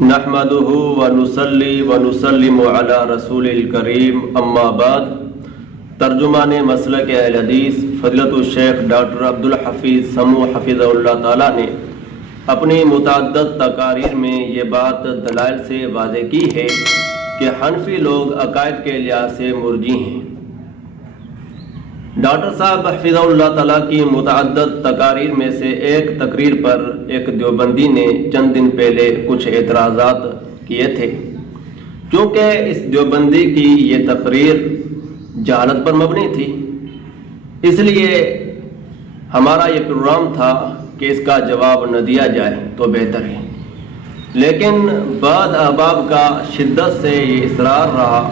نحمده ونصلي ونسلم على رسول الکریم اما بعد۔ ترجمان مسلک اہل حدیث فضیلت الشیخ ڈاکٹر عبدالحفیظ سمو حفظہ اللہ تعالیٰ نے اپنی متعدد تقاریر میں یہ بات دلائل سے واضح کی ہے کہ حنفی لوگ عقائد کے لحاظ سے مرجی ہیں۔ ڈاکٹر صاحب حفظہ اللہ تعالیٰ کی متعدد تقاریر میں سے ایک تقریر پر ایک دیوبندی نے چند دن پہلے کچھ اعتراضات کیے تھے۔ چونکہ اس دیوبندی کی یہ تقریر جہالت پر مبنی تھی، اس لیے ہمارا یہ پروگرام تھا کہ اس کا جواب نہ دیا جائے تو بہتر ہے، لیکن بعض احباب کا شدت سے یہ اصرار رہا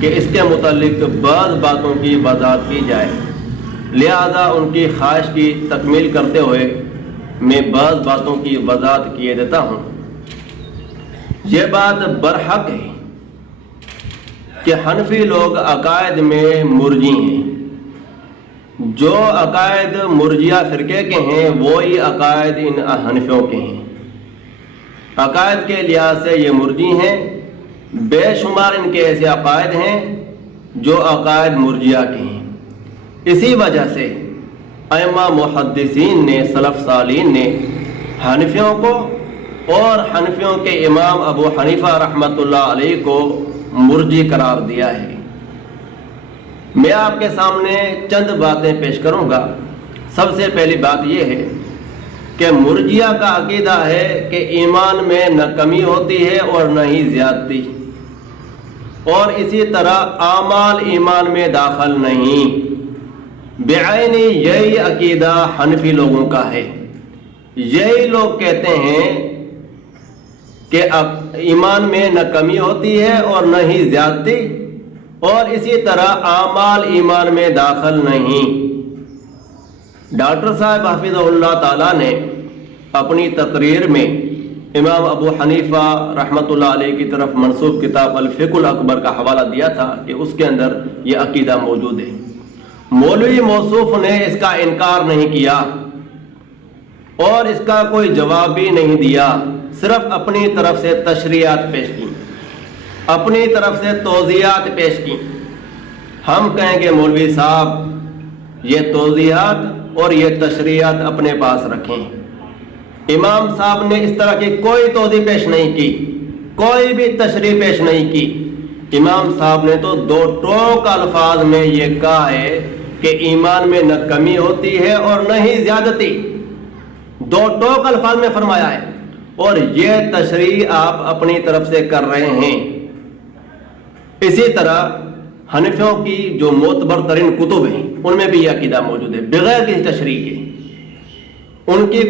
کہ اس کے متعلق بعض باتوں کی وضاحت کی جائے، لہذا ان کی خواہش کی تکمیل کرتے ہوئے میں بعض باتوں کی وضاحت کیے دیتا ہوں۔ یہ بات برحق ہے کہ حنفی لوگ عقائد میں مرجی ہیں۔ جو عقائد مرجیہ فرقے کے ہیں وہی عقائد ان حنفیوں کے ہیں۔ عقائد کے لحاظ سے یہ مرجی ہیں، بے شمار ان کے ایسے عقائد ہیں جو عقائد مرجیہ کے ہیں۔ اسی وجہ سے ائمہ محدثین نے، سلف صالحین نے حنفیوں کو اور حنفیوں کے امام ابو حنیفہ رحمۃ اللہ علیہ کو مرجی قرار دیا ہے۔ میں آپ کے سامنے چند باتیں پیش کروں گا۔ سب سے پہلی بات یہ ہے کہ مرجیہ کا عقیدہ ہے کہ ایمان میں نہ کمی ہوتی ہے اور نہ ہی زیادتی، اور اسی طرح اعمال ایمان میں داخل نہیں۔ بعینی یہی عقیدہ حنفی لوگوں کا ہے۔ یہی لوگ کہتے ہیں کہ ایمان میں نہ کمی ہوتی ہے اور نہ ہی زیادتی، اور اسی طرح اعمال ایمان میں داخل نہیں۔ ڈاکٹر صاحب حفظہ اللہ تعالیٰ نے اپنی تقریر میں امام ابو حنیفہ رحمۃ اللہ علیہ کی طرف منسوب کتاب الفقہ الاکبر کا حوالہ دیا تھا کہ اس کے اندر یہ عقیدہ موجود ہے۔ مولوی موصوف نے اس کا انکار نہیں کیا اور اس کا کوئی جواب بھی نہیں دیا، صرف اپنی طرف سے تشریحات پیش کی، اپنی طرف سے توضیحات پیش کی۔ ہم کہیں گے مولوی صاحب یہ توضیحات اور یہ تشریحات اپنے پاس رکھیں۔ امام صاحب نے اس طرح کی کوئی توضیح پیش نہیں کی، کوئی بھی تشریح پیش نہیں کی۔ امام صاحب نے تو دو ٹوک الفاظ میں یہ کہا ہے کہ ایمان میں نہ کمی ہوتی ہے اور نہ ہی زیادتی، دو ٹوک الفاظ میں فرمایا ہے، اور یہ تشریح آپ اپنی طرف سے کر رہے ہیں۔ اسی طرح حنفیوں کی جو معتبر ترین کتب ہیں ان میں بھی یہ عقیدہ موجود ہے بغیر کسی تشریح کے۔ ان کی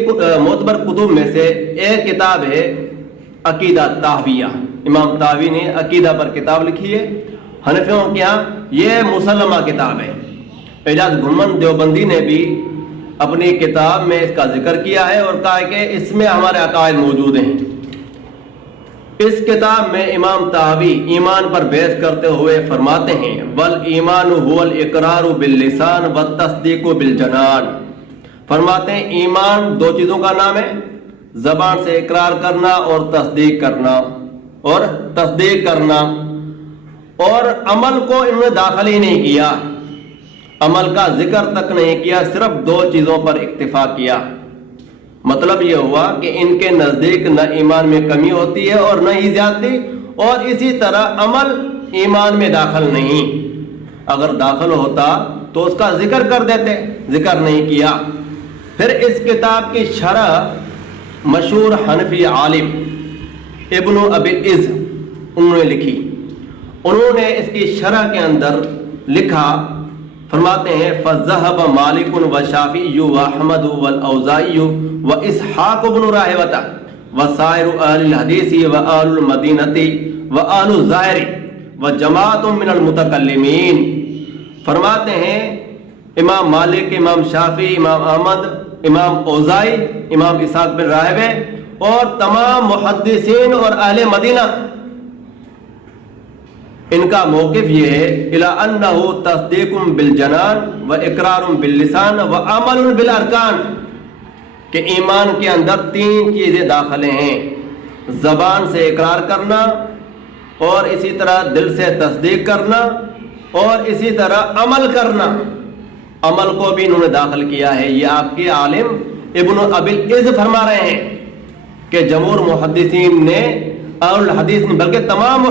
معتبر کتب میں سے ایک کتاب ہے عقیدہ طحاویہ۔ امام طحاوی نے عقیدہ پر کتاب لکھی ہے۔ حنفیوں کے یہاں یہ مسلمہ کتاب ہے۔ اعجاز گھمن دیوبندی نے بھی اپنی کتاب میں اس کا ذکر کیا ہے اور کہا کہ اس میں ہمارے عقائد موجود ہیں۔ اس کتاب میں امام طحاوی ایمان پر بحث کرتے ہوئے فرماتے ہیں والایمان هو الاقرار باللسان والتصدیق بالجنان۔ فرماتے ہیں ایمان دو چیزوں کا نام ہے، زبان سے اقرار کرنا اور تصدیق کرنا، اور عمل کو انہوں نے داخل ہی نہیں کیا، عمل کا ذکر تک نہیں کیا، صرف دو چیزوں پر اکتفا کیا۔ مطلب یہ ہوا کہ ان کے نزدیک نہ ایمان میں کمی ہوتی ہے اور نہ ہی زیادتی، اور اسی طرح عمل ایمان میں داخل نہیں۔ اگر داخل ہوتا تو اس کا ذکر کر دیتے، ذکر نہیں کیا۔ پھر اس کتاب کی شرح مشہور حنفی عالم ابن ابی العز انہوں نے لکھی۔ انہوں نے اس کی شرح کے اندر لکھا، فرماتے ہیں فَذَهَبَ مَالِكٌ وَشَافِعِيُّ وَأَحْمَدُ وَالْأَوْزَاعِيُّ وَإِسْحَاقُ بْنُ رَاهِوَةَ وَسَائِرُ أَهْلِ الْحَدِيثِ وَأَهْلُ الْمَدِينَةِ وَأَهْلُ الظَّاهِرِ وَجَمَاعَةٌ مِّنَ الْمُتَكَلِّمِينَ۔ فرماتے ہیں امام مالک، امام شافعی، امام احمد، امام اوزاعی، امام اسحاق بن راہوے اور تمام محدثین اور اہل مدینہ، ان کا موقف یہ ہے الی انہ تصدیق بالجنان و اقرار باللسان و عمل بالارکان، کہ ایمان کے اندر تین چیزیں داخل ہیں، زبان سے اقرار کرنا اور اسی طرح دل سے تصدیق کرنا اور اسی طرح عمل کرنا، عمل کو بھی انہوں نے داخل کیا ہے۔ یہ آپ کے عالم ابن ابی العز فرما رہے ہیں کہ جمہور محدثین نے اور الحدیث نے بلکہ تمام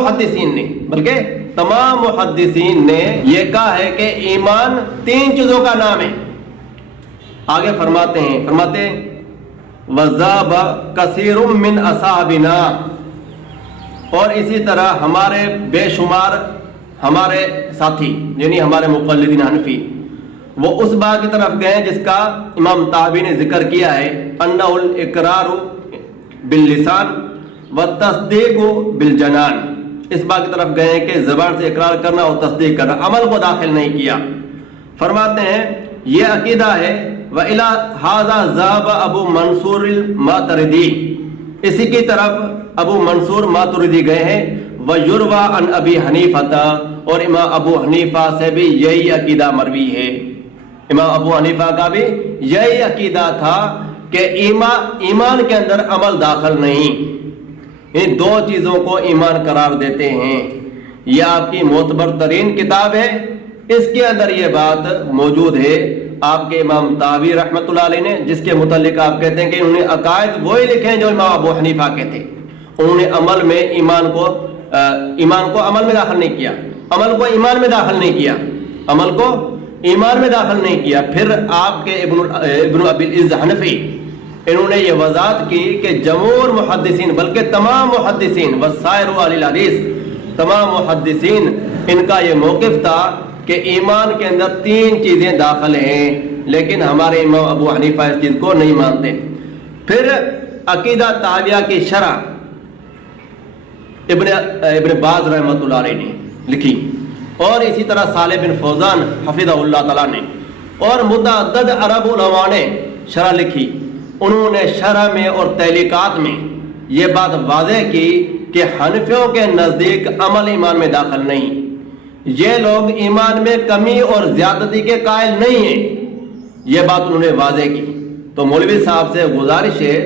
محدثین نے یہ کہا ہے کہ ایمان 3 چیزوں کا نام ہے۔ آگے فرماتے ہیں وَذَابَ كَثِيرٌ مِّنْ أَصْحَابِنَا، اور اسی طرح ہمارے بے شمار ہمارے ساتھی یعنی ہمارے مقلدین حنفی وہ اس بات کی طرف گئے جس کا امام طحاوی نے ذکر کیا ہے، انہ الاقرار باللسان والتصدیق بالجنان، اس بات کی طرف گئے ہیں کہ زبان سے اقرار کرنا اور تصدیق کرنا، عمل کو داخل نہیں کیا۔ فرماتے ہیں یہ عقیدہ ہے وَإِلَى هَذَا ذَهَبَ ابو منصور الماتردی، اسی کی طرف ابو منصور ماتردی گئے ہیں، وَيُرْوَى عَنْ أَبِي حنیفہ، اور امام ابو حنیفہ سے بھی یہی عقیدہ مروی ہے۔ امام ابو حنیفہ کا بھی یہی عقیدہ تھا کہ ایمان کے اندر عمل داخل نہیں، ان 2 چیزوں کو ایمان قرار دیتے ہیں۔ یہ آپ کی معتبر ترین کتاب ہے، اس کے اندر یہ بات موجود ہے۔ آپ کے امام طحاوی رحمۃ اللہ علیہ نے جس کے متعلق آپ کہتے ہیں کہ انہوں نے عقائد وہی لکھے ہیں جو امام ابو حنیفہ کے تھے، انہوں نے عمل میں ایمان کو عمل میں داخل نہیں کیا، عمل کو ایمان میں داخل نہیں کیا، عمل کو ایمان میں داخل نہیں کیا۔ پھر آپ کے ابن ابی العز حنفی انہوں نے یہ وضاحت کی کہ جمہور محدثین بلکہ تمام محدثین وسائر اہل الحدیث تمام محدثین ان کا یہ موقف تھا کہ ایمان کے اندر 3 چیزیں داخل ہیں، لیکن ہمارے امام ابو حنیفہ اس چیز کو نہیں مانتے۔ پھر عقیدہ طحاویہ کی شرح ابن باز رحمۃ اللہ علیہ نے لکھی، اور اسی طرح صالح بن فوزان حفظہ اللہ تعالیٰ نے، اور متعدد عرب علماء نے شرح لکھی۔ انہوں نے شرح میں اور تعلیقات میں یہ بات واضح کی کہ حنفیوں کے نزدیک عمل ایمان میں داخل نہیں، یہ لوگ ایمان میں کمی اور زیادتی کے قائل نہیں ہیں، یہ بات انہوں نے واضح کی۔ تو مولوی صاحب سے گزارش ہے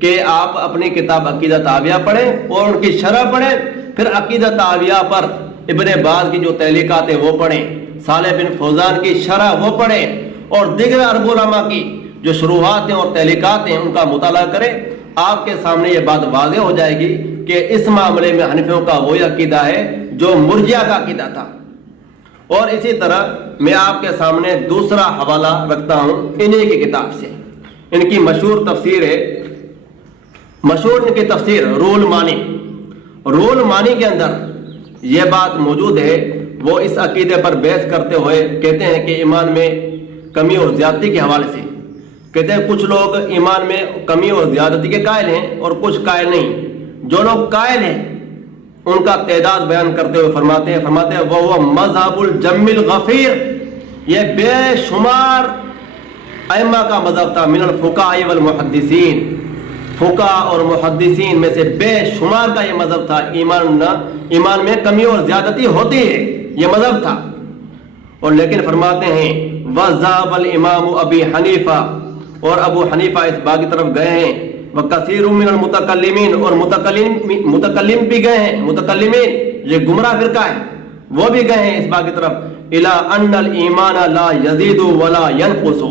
کہ آپ اپنی کتاب عقیدہ طحاویہ پڑھیں اور ان کی شرح پڑھیں، پھر عقیدہ طحاویہ پر ابن باز کی جو تعلیقات ہیں وہ پڑھیں، صالح بن فوزان کی شرح وہ پڑھیں، اور دیگر عرب علماء کی جو شروحات ہیں اور تعلیقات ہیں ان کا مطالعہ کریں۔ آپ کے سامنے یہ بات واضح ہو جائے گی کہ اس معاملے میں حنفیوں کا وہی عقیدہ ہے جو مرجئہ کا عقیدہ تھا۔ اور اسی طرح میں آپ کے سامنے دوسرا حوالہ رکھتا ہوں انہی کی کتاب سے، ان کی مشہور تفسیر ہے، مشہور ان کی تفسیر رول مانی کے اندر یہ بات موجود ہے۔ وہ اس عقیدے پر بحث کرتے ہوئے کہتے ہیں کہ ایمان میں کمی اور زیادتی کے حوالے سے کہتے ہیں کچھ لوگ ایمان میں کمی اور زیادتی کے قائل ہیں اور کچھ قائل نہیں۔ جو لوگ قائل ہیں ان کا تعداد بیان کرتے ہوئے فرماتے ہیں وہ مذہب الجم الغفیر، یہ بے شمار ائمہ کا مذہب تھا، من الفقہاء والمحدثین، فقہاء اور محدثین میں سے بے شمار کا یہ مذہب تھا، ایمان میں کمی اور زیادتی ہوتی ہے، یہ مذہب تھا۔ اور لیکن فرماتے ہیں وذهب الامام ابی حنیفہ، اور ابو حنیفہ اس بات کی طرف گئے ہیں، وکثیر من المتکلمین، اور متکلم بھی گئے ہیں، متکلمین یہ گمراہ فرقہ ہے وہ بھی گئے ہیں اس بات کی طرف، الی ان الایمان لا یزید ولا ینقص،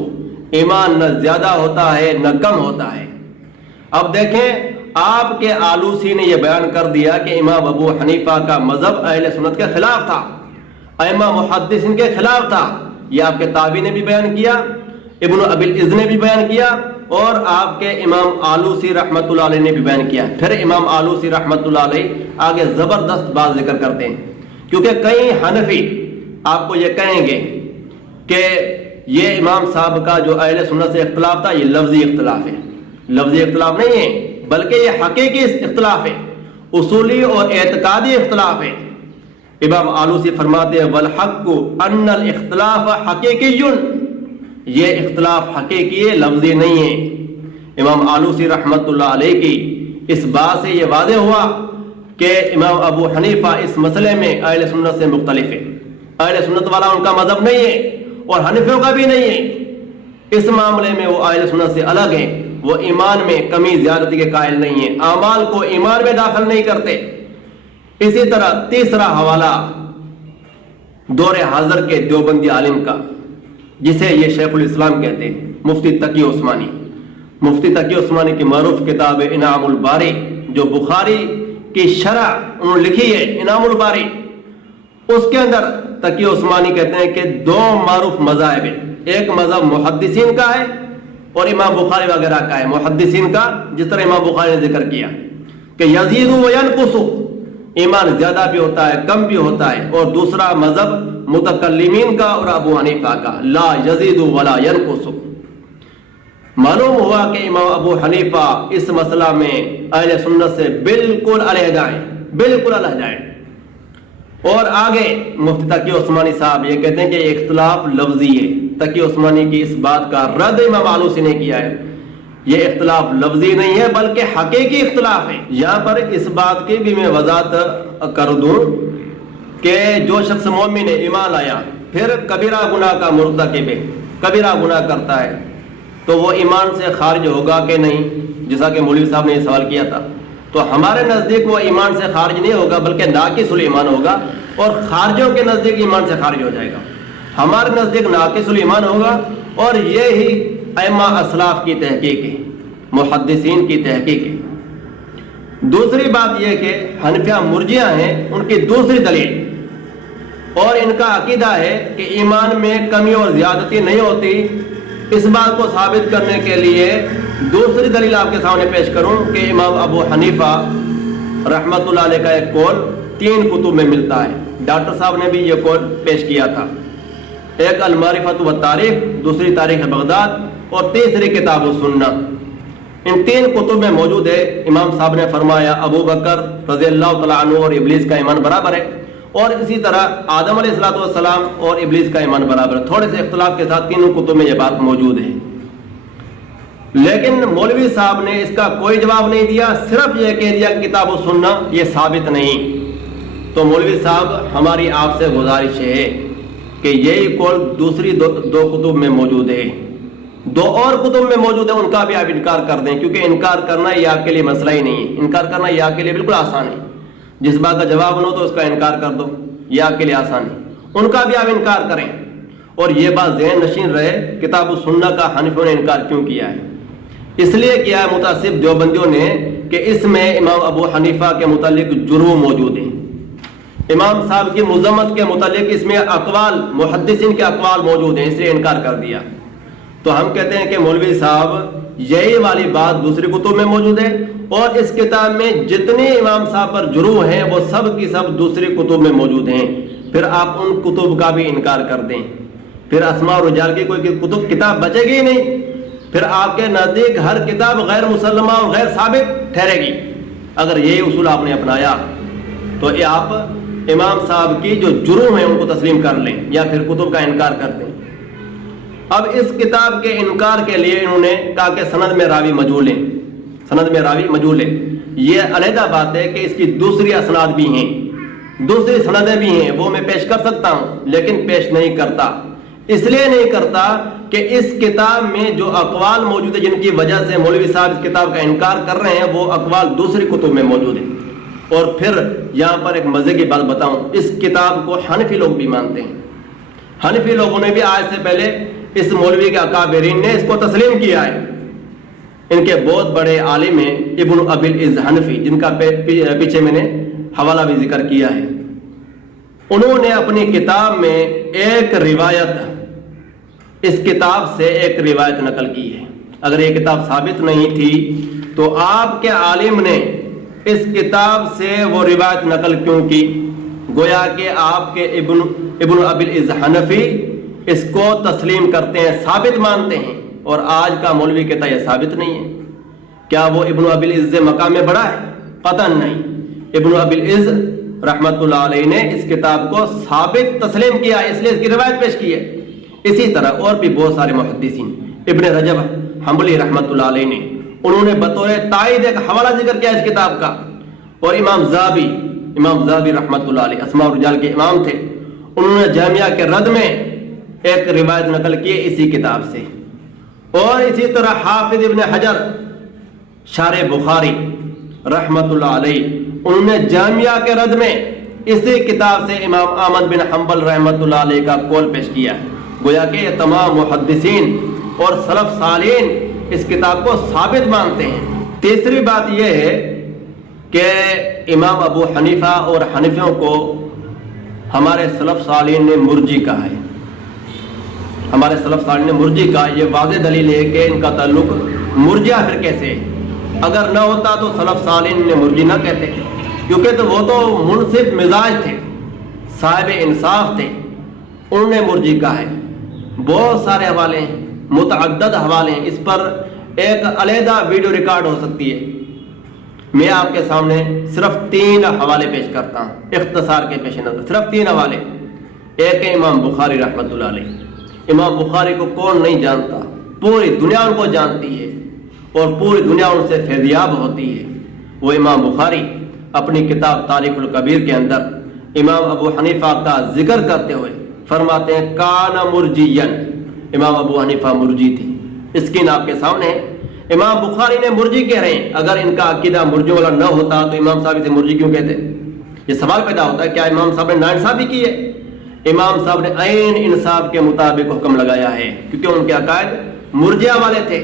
ایمان نہ زیادہ ہوتا ہے نہ کم ہوتا ہے۔ اب دیکھیں آپ کے آلوسی نے یہ بیان کر دیا کہ امام ابو حنیفہ کا مذہب اہل سنت کے خلاف تھا، ائمہ محدثین کے خلاف تھا، یہ آپ کے طحاوی نے بھی بیان کیا، ابن ابی العز نے بھی بیان کیا، اور آپ کے امام آلوسی رحمت اللہ علیہ نے بھی بیان کیا۔ پھر امام آلوسی رحمت اللہ علیہ آگے زبردست بات ذکر کرتے ہیں، کیونکہ کئی حنفی آپ کو یہ کہیں گے کہ یہ امام صاحب کا جو اہل سنت سے اختلاف تھا یہ لفظی اختلاف ہے، لفظی اختلاف نہیں ہے بلکہ یہ حقیقی اختلاف ہے، اصولی اور اعتقادی اختلاف ہے۔ امام آلوسی فرماتے ہیں والحق ان الاختلاف حقیقی، یہ اختلاف حقیقی ہے، لفظی نہیں ہے۔ امام آلوسی رحمت اللہ علیہ کی اس بات سے یہ واضح ہوا کہ امام ابو حنیفہ اس مسئلے میں اہل سنت سے مختلف ہے، اہل سنت والا ان کا مذہب نہیں ہے اور حنفیوں کا بھی نہیں ہے، اس معاملے میں وہ اہل سنت سے الگ ہیں، وہ ایمان میں کمی زیادتی کے قائل نہیں ہیں، اعمال کو ایمان میں داخل نہیں کرتے۔ اسی طرح تیسرا حوالہ دور حاضر کے دیوبندی عالم کا، جسے یہ شیخ الاسلام کہتے ہیں، مفتی تقی عثمانی۔ مفتی تقی عثمانی کی معروف کتاب انعام الباری، جو بخاری کی شرح انہوں نے لکھی ہے انعام الباری، اس کے اندر تقی عثمانی کہتے ہیں کہ دو معروف مذاہب ہیں، ایک مذہب محدثین کا ہے اور امام بخاری وغیرہ کا ہے۔ محدثین کا جس طرح امام بخاری نے ذکر کیا کہ یزید و ینقص، ایمان زیادہ بھی ہوتا ہے کم بھی ہوتا ہے، اور دوسرا مذہب متکلمین کا اور ابو حنیفہ کا، لا یزید ولا ینقص۔ معلوم ہوا کہ امام ابو حنیفہ اس مسئلہ میں اہل سنت سے بالکل علیحدہ ہیں، بالکل علیحدہ ہیں۔ اور آگے مفتی تقی عثمانی صاحب یہ کہتے ہیں کہ یہ اختلاف لفظی ہے۔ تقی عثمانی کی اس بات کا رد امام آلوسی نے کیا ہے، یہ اختلاف لفظی نہیں ہے بلکہ حقیقی اختلاف ہے۔ یہاں پر اس بات کی بھی میں وضاحت کر دوں کہ جو شخص مومن ہے، ایمان لایا، پھر کبیرہ گناہ کا مرتکب ہے، کبیرہ گناہ کرتا ہے، تو وہ ایمان سے خارج ہوگا کہ نہیں؟ جیسا کہ مولوی صاحب نے یہ سوال کیا تھا، تو ہمارے نزدیک وہ ایمان سے خارج نہیں ہوگا بلکہ ناقص الایمان ہوگا، اور خارجوں کے نزدیک ایمان سے خارج ہو جائے گا۔ ہمارے نزدیک ناقص الایمان ہوگا، اور یہی ائمہ اسلاف کی تحقیق ہے، محدثین کی تحقیق ہے۔ دوسری بات یہ کہ حنفیہ مرجئہ ہیں، ان کی دوسری دلیل اور ان کا عقیدہ ہے کہ ایمان میں کمی اور زیادتی نہیں ہوتی، اس بات کو ثابت کرنے کے لیے دوسری دلیل آپ کے سامنے پیش کروں کہ امام ابو حنیفہ رحمت اللہ علیہ کا ایک قول 3 کتب میں ملتا ہے۔ ڈاکٹر صاحب نے بھی یہ قول پیش کیا تھا، ایک المعرفۃ والتاریخ، دوسری تاریخ بغداد، اور تیسری کتاب السنہ۔ ان 3 کتب میں موجود ہے۔ امام صاحب نے فرمایا ابو بکر رضی اللہ تعالیٰ عنہ اور ابلیس کا ایمان برابر ہے، اور اسی طرح آدم علیہ السلام اور ابلیس کا ایمان برابر ہے۔ تھوڑے سے اختلاف کے ساتھ تینوں کتب میں یہ بات موجود ہے، لیکن مولوی صاحب نے اس کا کوئی جواب نہیں دیا، صرف یہ کہہ دیا کتاب و سنہ یہ ثابت نہیں۔ تو مولوی صاحب ہماری آپ سے گزارش ہے کہ یہی قول دوسری دو کتب میں موجود ہے، 2 اور کتب میں موجود ہے، ان کا بھی آپ انکار کر دیں، کیونکہ انکار کرنا یہ آپ کے لیے مسئلہ ہی نہیں ہے، انکار کرنا یہ آپ کے لیے بالکل آسان ہے۔ جس بات کا جواب نہ ہو تو اس کا انکار کر دو، یہ آپ کے لیے آسان ہے، ان کا بھی آپ انکار کریں۔ اور یہ بات ذہن نشین رہے، کتاب و سنہ کا حنفیوں نے انکار کیوں کیا ہے؟ اس لیے کیا ہے متعصب دیوبندیوں نے کہ اس میں امام ابو حنیفہ کے متعلق جرم موجود ہیں، امام صاحب کی مذمت کے متعلق اس میں اقوال، محدثین کے اقوال موجود ہیں، اس لیے انکار کر دیا۔ تو ہم کہتے ہیں کہ مولوی صاحب یہی والی بات دوسری کتب میں موجود ہے، اور اس کتاب میں جتنے امام صاحب پر جروح ہیں وہ سب کی سب دوسری کتب میں موجود ہیں۔ پھر آپ ان کتب کا بھی انکار کر دیں، پھر اسماء و رجال کی کوئی کتاب بچے گی نہیں، پھر آپ کے نزدیک ہر کتاب غیر مسلمہ اور غیر ثابت ٹھہرے گی۔ اگر یہی اصول آپ نے اپنایا تو یہ آپ امام صاحب کی جو جرم ہیں ان کو تسلیم کر لیں یا پھر کتب کا انکار کر دیں۔ اب اس کتاب کے انکار کے لیے انہوں نے کہا کہ سند میں راوی مجہول ہیں، سند میں راوی مجہول ہے۔ یہ علیحدہ بات ہے کہ اس کی دوسری اسناد بھی ہیں، دوسری سندیں بھی ہیں، وہ میں پیش کر سکتا ہوں لیکن پیش نہیں کرتا۔ اس لیے نہیں کرتا کہ اس کتاب میں جو اقوال موجود ہیں جن کی وجہ سے مولوی صاحب اس کتاب کا انکار کر رہے ہیں وہ اقوال دوسری کتب میں موجود ہیں۔ اور پھر یہاں پر ایک مزے کی بات بتاؤں، اس کتاب کو حنفی لوگ بھی مانتے ہیں، حنفی لوگوں نے بھی آج سے پہلے اس مولوی کے اکابرین نے اس کو تسلیم کیا ہے۔ ان کے بہت بڑے عالم ہیں ابن ابی العز حنفی، جن کا پیچھے میں نے حوالہ بھی ذکر کیا ہے۔ انہوں نے اپنی کتاب میں ایک روایت، اس کتاب سے ایک روایت نقل کی ہے۔ اگر یہ کتاب ثابت نہیں تھی تو آپ کے عالم نے اس کتاب سے وہ روایت نقل کیوں کی؟ گویا کہ آپ کے ابن ابی العز حنفی اس کو تسلیم کرتے ہیں، ثابت مانتے ہیں، اور آج کا مولوی کہتا ہے یہ ثابت نہیں ہے۔ کیا وہ ابن ابی العز سے مقام میں بڑا ہے؟ قطعاً نہیں۔ ابن ابی العز رحمت اللہ علیہ نے اس کتاب کو ثابت تسلیم کیا، اس لیے اس کی روایت پیش کی ہے۔ اسی طرح اور بھی بہت سارے محدثین، ابن رجب حنبلی رحمت اللہ علیہ نے، انہوں نے بطور تائید ایک حوالہ ذکر کیا اس کتاب کا۔ اور امام زابی رحمت اللہ علیہ اسماء الرجال کے امام تھے، انہوں نے جامعہ کے رد میں ایک روایت نقل کی اسی کتاب سے۔ اور اسی طرح حافظ ابن حجر شارح بخاری رحمت اللہ علیہ، انہوں نے جامعہ کے رد میں اسی کتاب سے امام احمد بن حنبل رحمت اللہ علیہ کا قول پیش کیا، گویا کہ یہ تمام محدثین اور سلف صالحین اس کتاب کو ثابت مانتے ہیں۔ تیسری بات یہ ہے کہ امام ابو حنیفہ اور حنفیوں کو ہمارے سلف صالحین نے مرجی کہا ہے، ہمارے سلف صالحین نے مرجی کہا۔ یہ واضح دلیل ہے کہ ان کا تعلق مرجیہ فرقے سے ہے، اگر نہ ہوتا تو سلف صالحین نے مرجی نہ کہتے، کیونکہ تو وہ تو منصف مزاج تھے، صاحب انصاف تھے، انہوں نے مرجی کہا ہے۔ بہت سارے حوالے ہیں، متعدد حوالے ہیں، اس پر ایک علیحدہ ویڈیو ریکارڈ ہو سکتی ہے۔ میں آپ کے سامنے صرف 3 حوالے پیش کرتا ہوں اختصار کے پیش نظر، صرف 3 حوالے۔ ایک ہے امام بخاری رحمۃ اللہ علیہ۔ امام بخاری کو کون نہیں جانتا، پوری دنیا ان کو جانتی ہے اور پوری دنیا ان سے فیضیاب ہوتی ہے۔ وہ امام بخاری اپنی کتاب تاریخ الکبیر کے اندر امام ابو حنیفہ کا ذکر کرتے ہوئے فرماتے ہیں کان مرجین، امام ابو حنیفہ مرجی تھی۔ اسکرین آپ کے سامنے ہے، امام بخاری نے مرجی کہہ رہے ہیں۔ اگر ان کا عقیدہ مرجی والا نہ ہوتا تو امام صاحب اسے مرجی کیوں کہتے؟ یہ سوال پیدا ہوتا ہے، کیا امام صاحب نے ناانصافی کی ہے؟ امام صاحب نے عین انصاف کے مطابق حکم لگایا ہے، کیونکہ ان کے عقائد مرجیہ والے تھے۔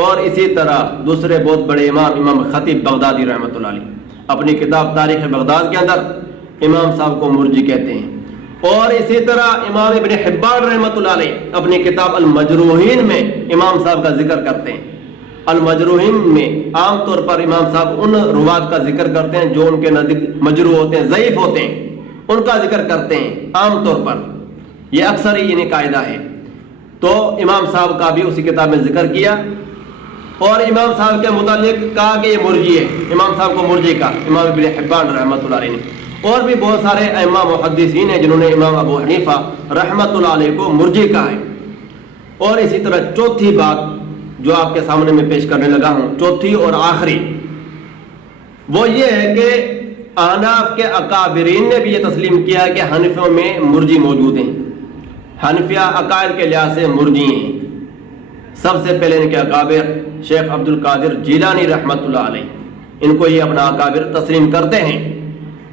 اور اسی طرح دوسرے بہت بڑے امام خطیب بغدادی رحمۃ اللہ علیہ اپنی کتاب تاریخ بغداد کے اندر امام صاحب کو مرجی کہتے ہیں۔ اور اسی طرح امام ابن حبان رحمۃ اللہ علیہ اپنی کتاب المجروحین میں امام صاحب کا ذکر کرتے ہیں۔ المجروحین میں عام طور پر امام صاحب ان روات کا ذکر کرتے ہیں جو ان کے نزدیک مجروح ہوتے ہیں، ضعیف ہوتے ہیں، ان کا ذکر کرتے ہیں عام طور پر، یہ اکثر ہی یعنی قاعدہ ہے۔ تو امام صاحب کا بھی اسی کتاب میں ذکر کیا اور امام صاحب کے متعلق کہا کہ یہ مرجی ہے، امام صاحب کو مرجی کا امام ابن حبان رحمۃ اللہ علیہ نے۔ اور بھی بہت سارے ائمہ محدثین ہیں جنہوں نے امام ابو حنیفہ رحمۃ اللہ علیہ کو مرجی کہا ہے۔ اور اسی طرح چوتھی بات جو آپ کے سامنے میں پیش کرنے لگا ہوں، چوتھی اور آخری، وہ یہ ہے کہ احناف کے اکابرین نے بھی یہ تسلیم کیا ہے کہ حنفیوں میں مرجی موجود ہیں، حنفیہ عقائد کے لحاظ سے مرجی ہیں۔ سب سے پہلے ان کے اکابر شیخ عبد القادر جیلانی رحمۃ اللہ علیہ، ان کو یہ اپنا اکابر تسلیم کرتے ہیں۔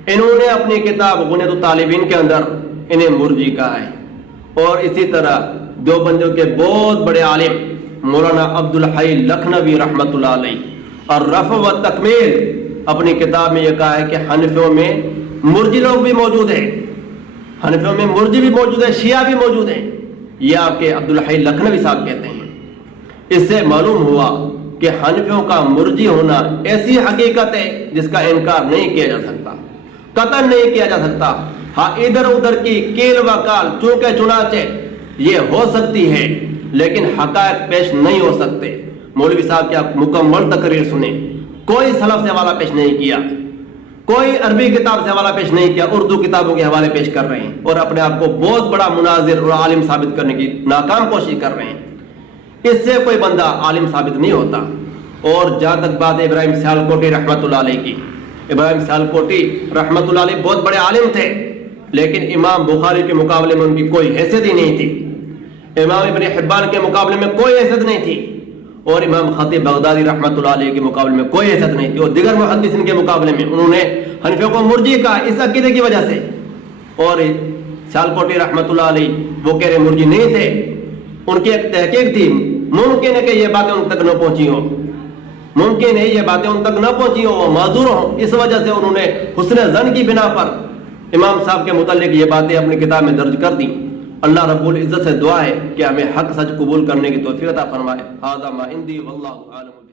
انہوں نے اپنی کتاب غنیۃ الطالبین کے اندر انہیں مرجی کہا ہے۔ اور اسی طرح دیوبندیوں کے بہت بڑے عالم مولانا عبد الحی لکھنوی رحمۃ اللہ علیہ الرفع و تکمیل اپنی کتاب میں یہ کہا ہے کہ حنفیوں میں مرجی لوگ بھی موجود ہیں، حنفیوں میں مرجی بھی موجود ہے، شیعہ بھی موجود ہیں، یہ آپ کے عبد الحی لکھنوی صاحب کہتے ہیں۔ اس سے معلوم ہوا کہ حنفیوں کا مرجی ہونا ایسی حقیقت ہے جس کا انکار نہیں کیا جا سکتا، قطعاً نہیں کیا جا سکتا۔ ہاں ادھر ادھر کی کیل و کال چونکہ چنانچہ یہ ہو سکتی ہے، لیکن حقائق پیش نہیں ہو سکتے۔ مولوی صاحب کی آپ مکمل تقریر سنیں، کوئی سلف سے حوالہ پیش نہیں کیا، کوئی عربی کتاب سے حوالہ پیش نہیں کیا، اردو کتابوں کے حوالے پیش کر رہے ہیں اور اپنے آپ کو بہت بڑا مناظر اور عالم ثابت کرنے کی ناکام کوشش کر رہے ہیں۔ اس سے کوئی بندہ عالم ثابت نہیں ہوتا۔ اور جہاں تک بات ہے ابراہیم سیالکوٹی رحمۃ اللہ علیہ کی، ابراہیم سیالکوٹی رحمۃ اللہ علیہ بہت بڑے عالم تھے، لیکن امام بخاری کے مقابلے میں ان کی کوئی حیثیت ہی نہیں تھی، امام ابن حبان کے مقابلے میں کوئی حیثیت نہیں تھی، اور امام خطیب بغدادی رحمۃ اللہ علیہ کے مقابلے میں کوئی حیثیت نہیں تھی، اور دیگر محدثین کے مقابلے میں انہوں نے حنفیوں کو مرجی کہا اس عقیدے کی وجہ سے۔ اور سیالکوٹی رحمۃ اللہ علیہ وہ کہہ رہے مرجی نہیں تھے، ان کی ایک تحقیق تھی، ممکن ہے کہ یہ باتیں ان تک نہ پہنچی ہوں، ممکن ہے یہ باتیں ان تک نہ پہنچی ہوں، وہ معذور ہوں، اس وجہ سے انہوں نے حسن ظن کی بنا پر امام صاحب کے متعلق یہ باتیں اپنی کتاب میں درج کر دیں۔ اللہ رب العزت سے دعا ہے کہ ہمیں حق سچ قبول کرنے کی توفیق عطا فرمائے۔ ھذا ما عندی واللہ اعلم۔